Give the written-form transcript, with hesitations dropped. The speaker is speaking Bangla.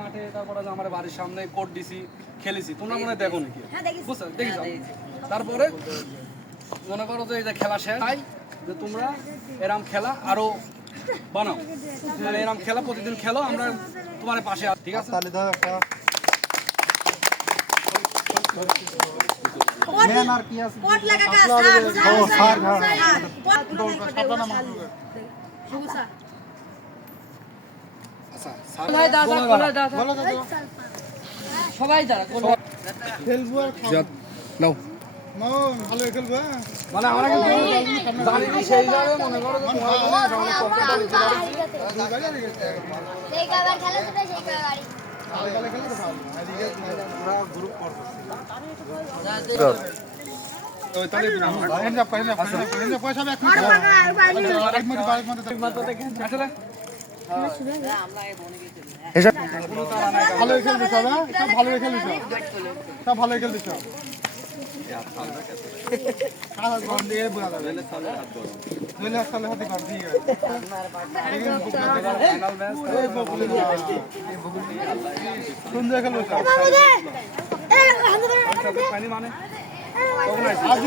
মাঠে তারপরে আমার বাড়ির সামনে কোর্ট দিছি খেলেছি তোমরা মনে হয় দেখো নাকি বুঝছো দেখছো তারপরে মনে করো যে এই যে খেলা শেষ তাই যে তোমরা এরম খেলা আরো বানাও মানে এরম খেলা প্রতিদিন খেলো আমরা তোমার পাশে আছি ঠিক আছে তাহলে দাও একটা মেন আর কি আছে কোট লাগা স্যার কোট সাবধান না সুগুসা সবাই দাঁড়া খেলবো আর নাও মন ভালো খেলবো মানে আমরা কিন্তু জানি না সেই জায়গায় মনে করো যে তোমার জন্য কম্পিউটার দিতে পারি সেই গাড়ি খেলা তো সেই গাড়ি ভালো খেলে তো ভালো এদিকে পুরো গ্রুপ করব ওই তাহলে হেন্ড আপ পয়সা ব্যাক করে এক মিনিট মাত্র দেখেন আসলে ভালো খেলবে সব ভালো খেলবে সব ভালো খেলবে সব সুন্দর খেলবে পানি মানে আজ